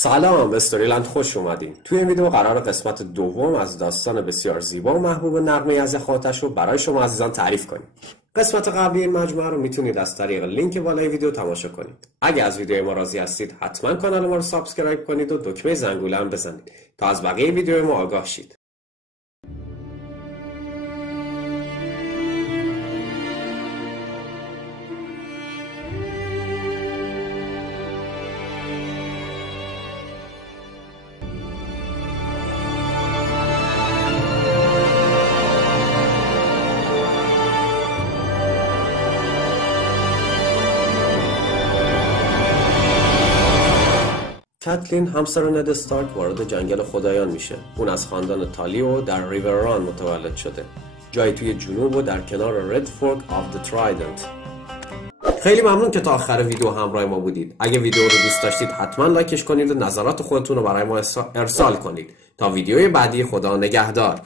سلام، به استوریلند خوش اومدین. توی این ویدیو قرار قسمت دوم از داستان بسیار زیبا و محبوب نغمه از خاطش رو برای شما عزیزان تعریف کنیم. قسمت قبلی این مجموعه رو میتونید از طریق لینک بالای ویدیو تماشا کنید. اگه از ویدیو ما راضی هستید حتما کانال ما رو سابسکرایب کنید و دکمه زنگوله هم بزنید تا از بقیه ویدیو ما آگاه شید. کاتلین همسر ند استارک وارد جنگل خدایان میشه. اون از خاندان تالیو در ریورران متولد شده، جایی توی جنوب و در کنار رد فورک آف د ترایدنت. خیلی ممنون که تا آخر ویدیو همراه ما بودید. اگه ویدیو رو دوست داشتید حتما لایکش کنید و نظرات خودتون رو برای ما ارسال کنید. تا ویدیوی بعدی، خدا نگهدار.